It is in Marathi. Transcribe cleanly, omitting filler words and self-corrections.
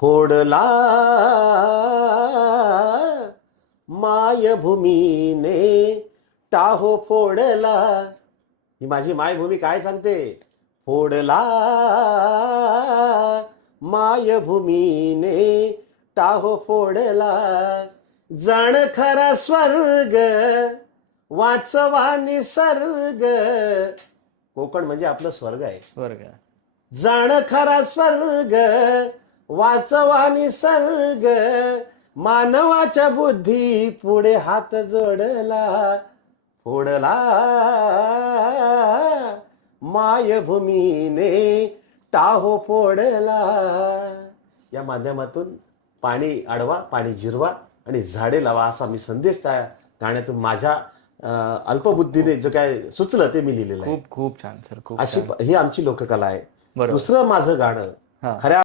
फोडला मायभूमीने टाहो फोडला. ही माझी मायभूमी काय सांगते? फोडला मायभूमीने टाहो फोडला. जण खरा स्वर्ग वाचवा निसर्ग. कोकण म्हणजे आपलं स्वर्ग आहे. वर्ग. जण खरा स्वर्ग वाचवा निसर्ग. मानवाच्या बुद्धी पुढे हात जोडला. फोडला मायभूमीने टाहो फोडला. या माध्यमातून पाणी अडवा, पाणी जिरवा आणि झाडे लावा असा मी संदेश त्या गाण्यातून माझ्या अल्पबुद्धीने जो काय सुचलं ते मी लिहिलेलं आहे. खूप खूप छान सर, खूप अशी छान. ही आमची लोककला आहे. बरोबर. दुसरं माझं गाणं हा. खऱ्या